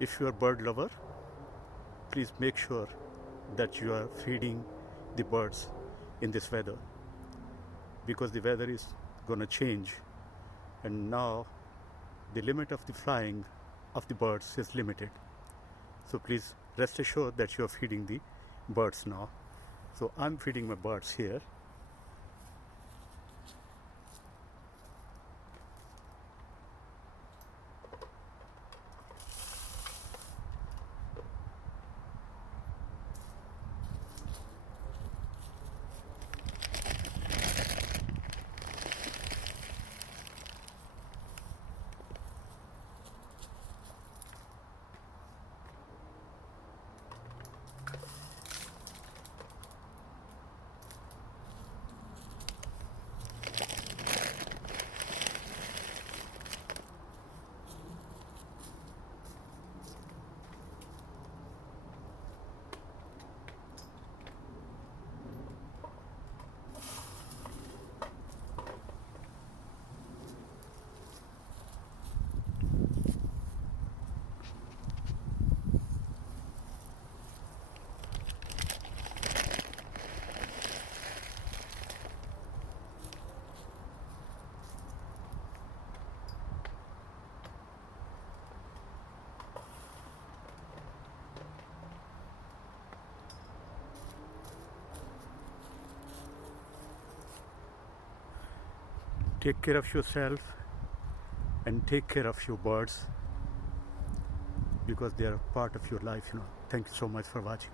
If you are a bird lover, please make sure that you are feeding the birds in this weather, because the weather is going to change, and now the limit of the flying of the birds is limited. So please rest assured that you are feeding the birds now. So I'm feeding my birds here. Take care of yourself and take care of your birds, because they are part of your life. Thank you so much for watching.